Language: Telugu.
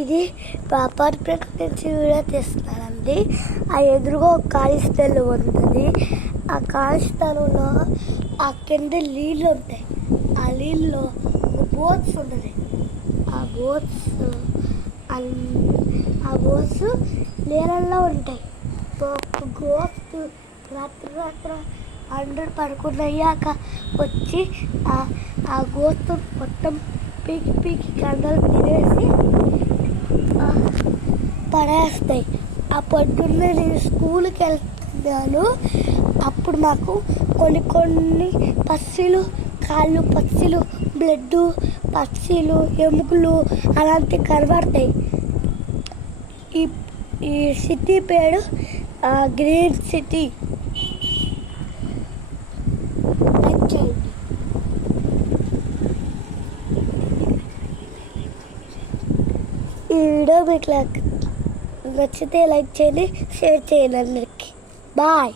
ఇది అపార్ట్మెంట్ నుంచి వీడియో తీస్తున్నానండి. ఆ ఎదురుగా ఒక ఖాళీ స్థలం ఉంటుంది. ఆ ఖాళీ స్థలంలో ఆ కింద నీళ్ళు ఉంటాయి. ఆ నీళ్ళలో బోట్స్ ఉంటుంది. ఆ బోట్స్ నీళ్ళల్లో ఉంటాయి. గోట్స్ రాత్రి అందరూ పడుకున్నాక వచ్చి ఆ గోట్స్ మొత్తం పీకి కండలు తినేసి పడేస్తాయి. ఆ పొద్దున్న నేను స్కూల్కి వెళ్తున్నాను. అప్పుడు మాకు కొన్ని పక్షులు, కాళ్ళు పక్షులు, బ్లడ్ పక్షులు, ఎముకలు అలాంటివి కనబడతాయి. ఈ సిటీ పేరు గ్రీన్ సిటీ. ఈ వీడియో మీకు నచ్చితే లైక్ చేయండి, షేర్ చేయండి అందరికి. బాయ్.